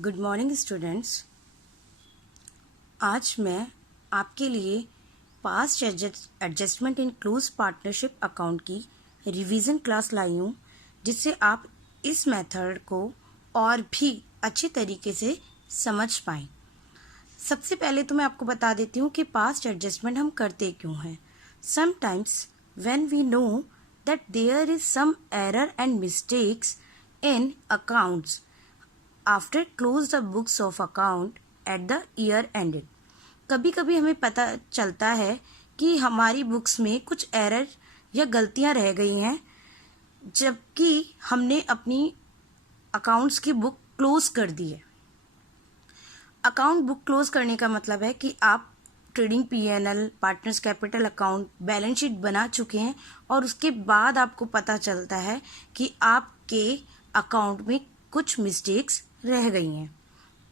Good morning students. आज मैं आपके लिए past adjustment in close partnership account की रिवीजन क्लास लाई हूँ, जिससे आप इस मेथड को और भी अच्छे तरीके से समझ पाएँ। सबसे पहले तो मैं आपको बता देती हूँ कि पास्ट एडजस्टमेंट हम करते क्यों हैं। Sometimes when we know that there is some error and mistakes in accounts after close the books of account at the year ended. कभी कभी हमें पता चलता है कि हमारी बुक्स में कुछ एरर या गलतियां रह गई हैं, जबकि हमने अपनी अकाउंट्स की बुक क्लोज कर दी है। अकाउंट बुक क्लोज करने का मतलब है कि आप trading PNL, partners capital account, balance sheet बना चुके हैं और उसके बाद आपको पता चलता है कि आपके अकाउंट में कुछ मिस्टेक्स रह गई हैं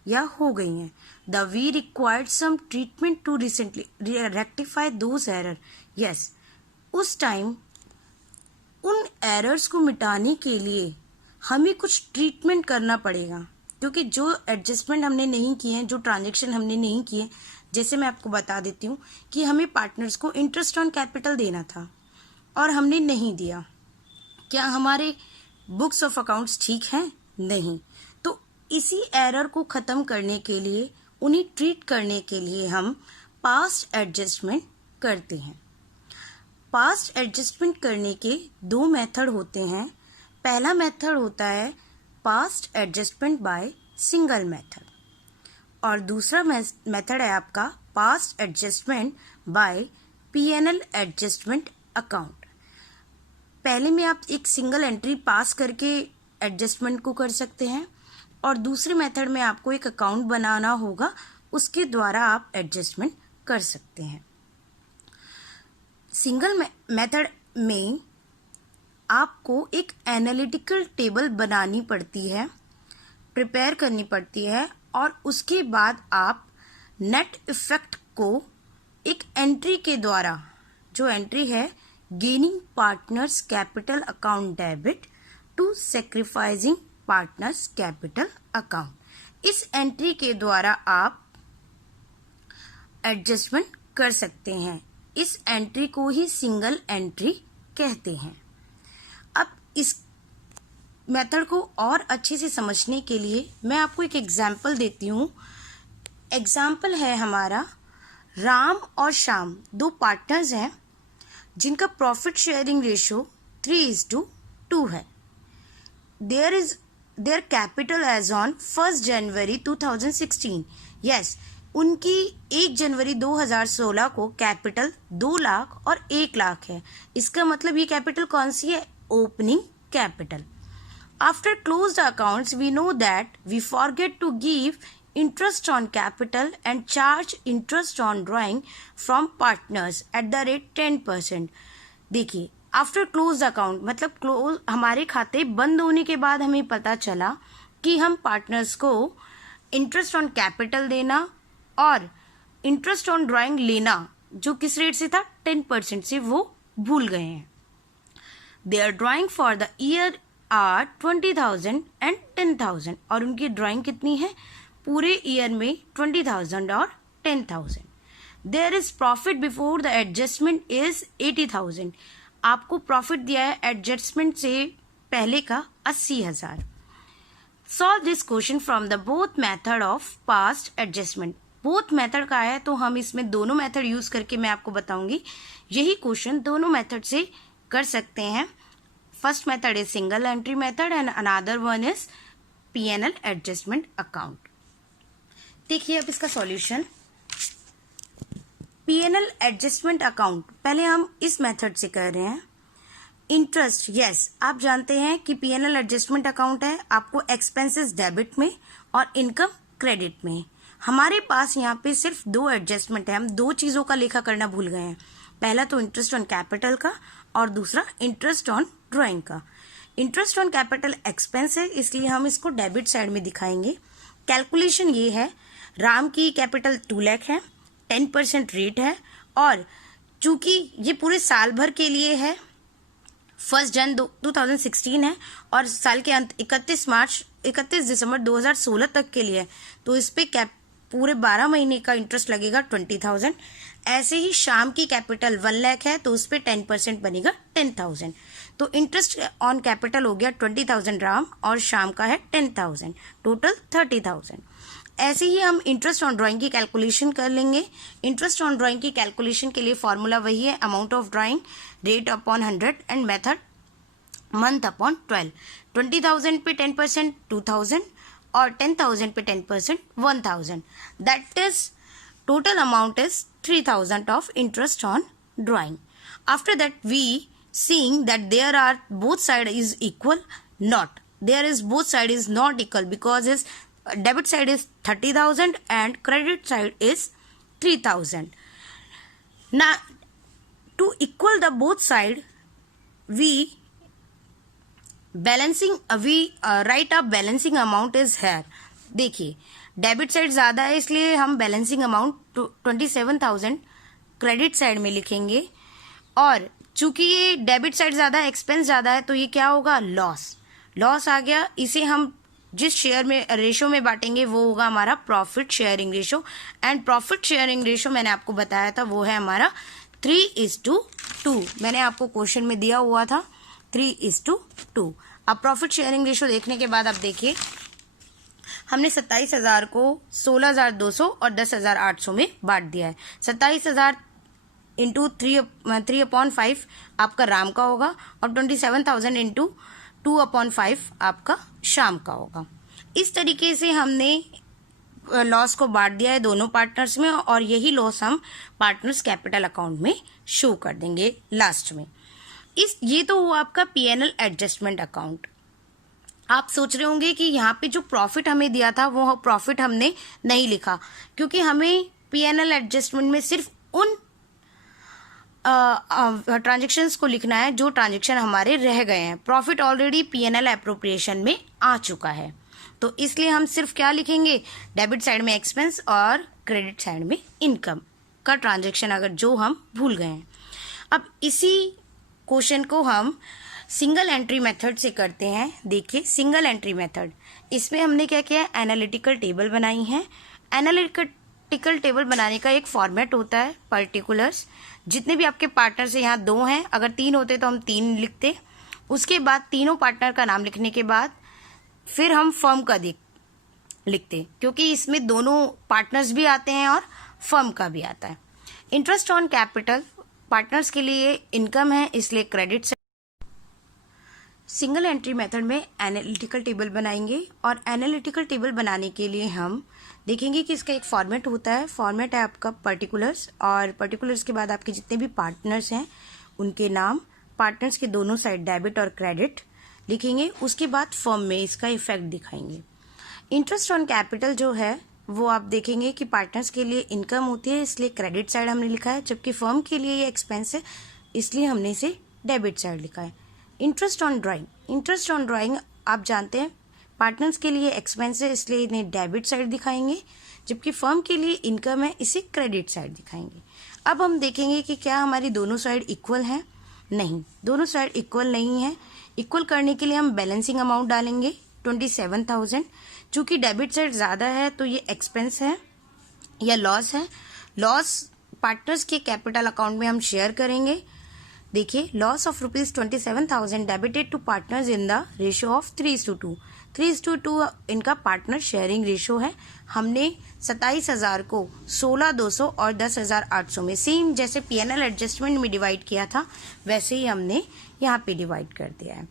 या हो गई हैं। The we required some treatment to recently rectify those error. Yes, उस टाइम उन एरर्स को मिटाने के लिए हमें कुछ ट्रीटमेंट करना पड़ेगा, क्योंकि जो एडजस्टमेंट हमने नहीं किए, जो ट्रांजेक्शन हमने नहीं किए, जैसे मैं आपको बता देती हूँ कि हमें पार्टनर्स को इंटरेस्ट ऑन कैपिटल देना था और हमने नहीं दिया। क्या हमारे बुक्स ऑफ अकाउंट्स ठीक हैं? नहीं। तो इसी एरर को ख़त्म करने के लिए, उन्हें ट्रीट करने के लिए हम पास्ट एडजस्टमेंट करते हैं। पास्ट एडजस्टमेंट करने के दो मेथड होते हैं। पहला मेथड होता है past adjustment by single method और दूसरा मेथड है आपका past adjustment by PNL adjustment account. पहले में आप एक सिंगल एंट्री पास करके एडजस्टमेंट को कर सकते हैं और दूसरे मेथड में आपको एक अकाउंट बनाना होगा, उसके द्वारा आप एडजस्टमेंट कर सकते हैं। सिंगल मेथड में आपको एक एनालिटिकल टेबल बनानी पड़ती है, प्रिपेयर करनी पड़ती है और उसके बाद आप नेट इफेक्ट को एक एंट्री के द्वारा, जो एंट्री है gaining partners capital account debit to sacrificing partners capital account, इस एंट्री के द्वारा आप एडजस्टमेंट कर सकते हैं। इस एंट्री को ही सिंगल एंट्री कहते हैं। अब इस मेथड को और अच्छे से समझने के लिए मैं आपको एक एग्जाम्पल देती हूँ। एग्जाम्पल है हमारा राम और श्याम, दो पार्टनर्स हैं जिनका प्रॉफिट शेयरिंग रेशियो 3:2 है। Their capital as on 1 January 2016। Yes, उनकी 1 जनवरी 2016 को कैपिटल 2 लाख और 1 लाख है। इसका मतलब ये कैपिटल कौन सी है? Opening capital. After closed accounts, we know that we forget to give interest on capital and charge interest on drawing from partners at the rate 10%. देखिए, आफ्टर क्लोज अकाउंट मतलब क्लोज, हमारे खाते बंद होने के बाद हमें पता चला कि हम पार्टनर्स को इंटरेस्ट ऑन कैपिटल देना और इंटरेस्ट ऑन ड्राइंग लेना, जो किस रेट से था 10% से, वो भूल गए हैं। They are drawing for the year are 20,000 and 10,000 और उनकी ड्राइंग कितनी है पूरे ईयर में? 20,000 और 10,000। There is profit before the adjustment is 80,000। आपको प्रॉफिट दिया है एडजस्टमेंट से पहले का 80,000। Solve this question from the both method of past adjustment. Both method का है तो हम इसमें दोनों मेथड यूज करके मैं आपको बताऊंगी। यही क्वेश्चन दोनों मेथड से कर सकते हैं। First method is single entry method and another one is P&L adjustment account. देखिए अब इसका सॉल्यूशन। P&L adjustment account पहले हम इस मेथड से कर रहे हैं। इंटरेस्ट, यस, आप जानते हैं कि P&L adjustment account है, आपको एक्सपेंसेस डेबिट में और इनकम क्रेडिट में। हमारे पास यहाँ पे सिर्फ दो एडजस्टमेंट है, हम दो चीज़ों का लेखा करना भूल गए हैं। पहला तो इंटरेस्ट ऑन कैपिटल का और दूसरा इंटरेस्ट ऑन ड्राइंग का। इंटरेस्ट ऑन कैपिटल एक्सपेंस है, इसलिए हम इसको डेबिट साइड में दिखाएंगे। कैलकुलेशन ये है, राम की कैपिटल 2 लाख है, 10% रेट है और चूंकि ये पूरे साल भर के लिए है, 1 जनवरी 2016 है और साल के अंत 31 मार्च 31 दिसंबर 2016 तक के लिए है, तो इस पे पूरे 12 महीने का इंटरेस्ट लगेगा 20,000। ऐसे ही शाम की कैपिटल 1 लाख है, तो उस पे 10% बनेगा 10,000। तो इंटरेस्ट ऑन कैपिटल हो गया 20,000 राम और शाम का है 10,000, टोटल 30,000। ऐसे ही हम इंटरेस्ट ऑन ड्राइंग की कैलकुलेशन कर लेंगे। इंटरेस्ट ऑन ड्राइंग की कैलकुलेशन के लिए फॉर्मूला वही है, amount of drawing rate upon 100 and method month upon 12। 20,000 पे 10% 2,000 और 10,000 पे 10% 1,000। That is total amount is 3,000 of interest on drawing. After that we seeing that there are both side is equal, not there is both side is not equal because is debit side is 30,000 and credit side is 3,000. Now to equal the both side we write up balancing amount is here. देखिए debit side ज़्यादा है इसलिए हम balancing amount 27,000 credit side में लिखेंगे, और चूंकि ये डेबिट साइड ज़्यादा है, एक्सपेंस ज़्यादा है, तो ये क्या होगा, लॉस आ गया। इसे हम जिस शेयर में रेशो में बांटेंगे वो होगा हमारा profit sharing ratio, and profit sharing ratio मैंने आपको बताया था वो है हमारा 3:2। मैंने आपको क्वेश्चन में दिया हुआ था 3:2। अब प्रॉफिट शेयरिंग रेशो देखने के बाद आप देखिए हमने 27,000 को 16,200 और 10,800 में बांट दिया है। 27,000 इंटू 3/5 आपका राम का होगा और 27,000 इंटू 2/5 आपका शाम का होगा। इस तरीके से हमने लॉस को बांट दिया है दोनों पार्टनर्स में, और यही लॉस हम पार्टनर्स कैपिटल अकाउंट में शो कर देंगे लास्ट में। ये तो हुआ आपका P&L एडजस्टमेंट अकाउंट। आप सोच रहे होंगे कि यहाँ पे जो प्रॉफिट हमें दिया था वो प्रॉफिट हमने नहीं लिखा, क्योंकि हमें P&L एडजस्टमेंट में सिर्फ उन ट्रांजेक्शन्स को लिखना है जो ट्रांजेक्शन हमारे रह गए हैं। प्रॉफिट ऑलरेडी P&L एप्रोप्रिएशन में आ चुका है, तो इसलिए हम सिर्फ क्या लिखेंगे, डेबिट साइड में एक्सपेंस और क्रेडिट साइड में इनकम का ट्रांजेक्शन अगर जो हम भूल गए हैं। अब इसी क्वेश्चन को हम सिंगल एंट्री मेथड से करते हैं। देखिए सिंगल एंट्री मेथड, इसमें हमने क्या किया है, एनालिटिकल टेबल बनाई है। एनालिटिकल टेबल बनाने का एक फॉर्मेट होता है, पर्टिकुलर्स। जितने भी आपके पार्टनर्स हैं, यहाँ 2 हैं, अगर 3 होते तो हम 3 लिखते। उसके बाद तीनों पार्टनर का नाम लिखने के बाद फिर हम फर्म का लिखते, क्योंकि इसमें दोनों पार्टनर्स भी आते हैं और फर्म का भी आता है। इंटरेस्ट ऑन कैपिटल पार्टनर्स के लिए इनकम है, इसलिए क्रेडिट से सिंगल एंट्री मेथड में एनालिटिकल टेबल बनाएंगे। और एनालिटिकल टेबल बनाने के लिए हम देखेंगे कि इसका एक फॉर्मेट होता है। फॉर्मेट है आपका पर्टिकुलर्स, और पर्टिकुलर्स के बाद आपके जितने भी पार्टनर्स हैं उनके नाम, पार्टनर्स के दोनों साइड डेबिट और क्रेडिट लिखेंगे। उसके बाद फर्म में इसका इफेक्ट दिखाएंगे। इंटरेस्ट ऑन कैपिटल जो है वो आप देखेंगे कि पार्टनर्स के लिए इनकम होती है, इसलिए क्रेडिट साइड हमने लिखा है, जबकि फर्म के लिए ये एक्सपेंस है, इसलिए हमने इसे डेबिट साइड लिखा है। इंटरेस्ट ऑन ड्राइंग आप जानते हैं पार्टनर्स के लिए एक्सपेंस है, इसलिए इन्हें डेबिट साइड दिखाएंगे, जबकि फर्म के लिए इनकम है, इसे क्रेडिट साइड दिखाएंगे। अब हम देखेंगे कि क्या हमारी दोनों साइड इक्वल हैं। नहीं, दोनों साइड इक्वल नहीं है। इक्वल करने के लिए हम बैलेंसिंग अमाउंट डालेंगे 27,000। चूंकि डेबिट साइड ज़्यादा है तो ये एक्सपेंस है या लॉस है। लॉस पार्टनर्स के कैपिटल अकाउंट में हम शेयर करेंगे। देखिए loss of ₹27,000 debited to partners in the ratio of 3:2। 3:2 इनका पार्टनर शेयरिंग रेशियो है। हमने 27,000 को 16,200 और 10,800 में सेम जैसे P&L एडजस्टमेंट में डिवाइड किया था वैसे ही हमने यहाँ पे डिवाइड कर दिया है।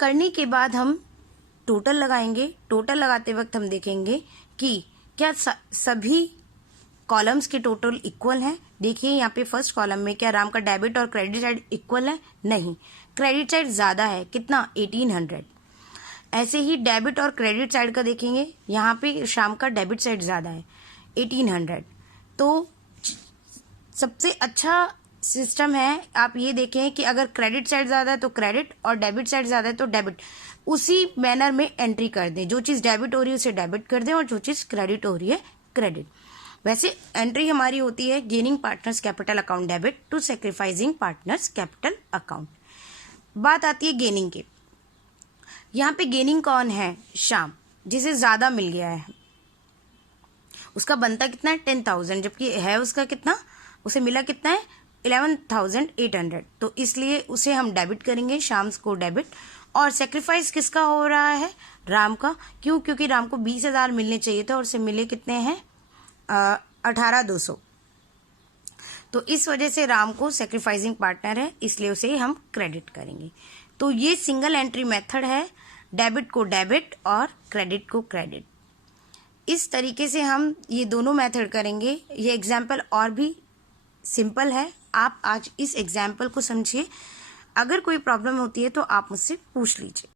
करने के बाद हम टोटल लगाएंगे। टोटल लगाते वक्त हम देखेंगे कि क्या सभी कॉलम्स के टोटल इक्वल हैं। देखिए यहाँ पे फर्स्ट कॉलम में क्या राम का डेबिट और क्रेडिट साइड इक्वल है। नहीं, क्रेडिट साइड ज़्यादा है, कितना 1800। ऐसे ही डेबिट और क्रेडिट साइड का देखेंगे, यहाँ पे शाम का डेबिट साइड ज़्यादा है 1800। तो सबसे अच्छा सिस्टम है, आप ये देखें कि अगर क्रेडिट साइड ज़्यादा है तो क्रेडिट और डेबिट साइड ज़्यादा है तो डेबिट, उसी मैनर में एंट्री कर दें। जो चीज़ डेबिट हो रही है उसे डेबिट कर दें और जो चीज़ क्रेडिट हो रही है क्रेडिट। वैसे एंट्री हमारी होती है gaining partners capital account debit to sacrificing partners capital account. बात आती है गेनिंग की। यहाँ पे गेनिंग कौन है? श्याम, जिसे ज़्यादा मिल गया है। उसका बनता कितना है? 10,000, जबकि है उसका कितना, उसे मिला कितना है? 11,800। तो इसलिए उसे हम डेबिट करेंगे, श्याम को डेबिट। और सेक्रीफाइस किसका हो रहा है? राम का। क्यों? क्योंकि राम को 20,000 मिलने चाहिए थे और उसे मिले कितने हैं? 18,200। तो इस वजह से राम को सेक्रीफाइसिंग पार्टनर है, इसलिए उसे हम क्रेडिट करेंगे। तो ये सिंगल एंट्री मेथड है, डेबिट को डेबिट और क्रेडिट को क्रेडिट। इस तरीके से हम ये दोनों मेथड करेंगे। ये एग्जाम्पल और भी सिंपल है, आप आज इस एग्जाम्पल को समझिए। अगर कोई प्रॉब्लम होती है तो आप मुझसे पूछ लीजिए।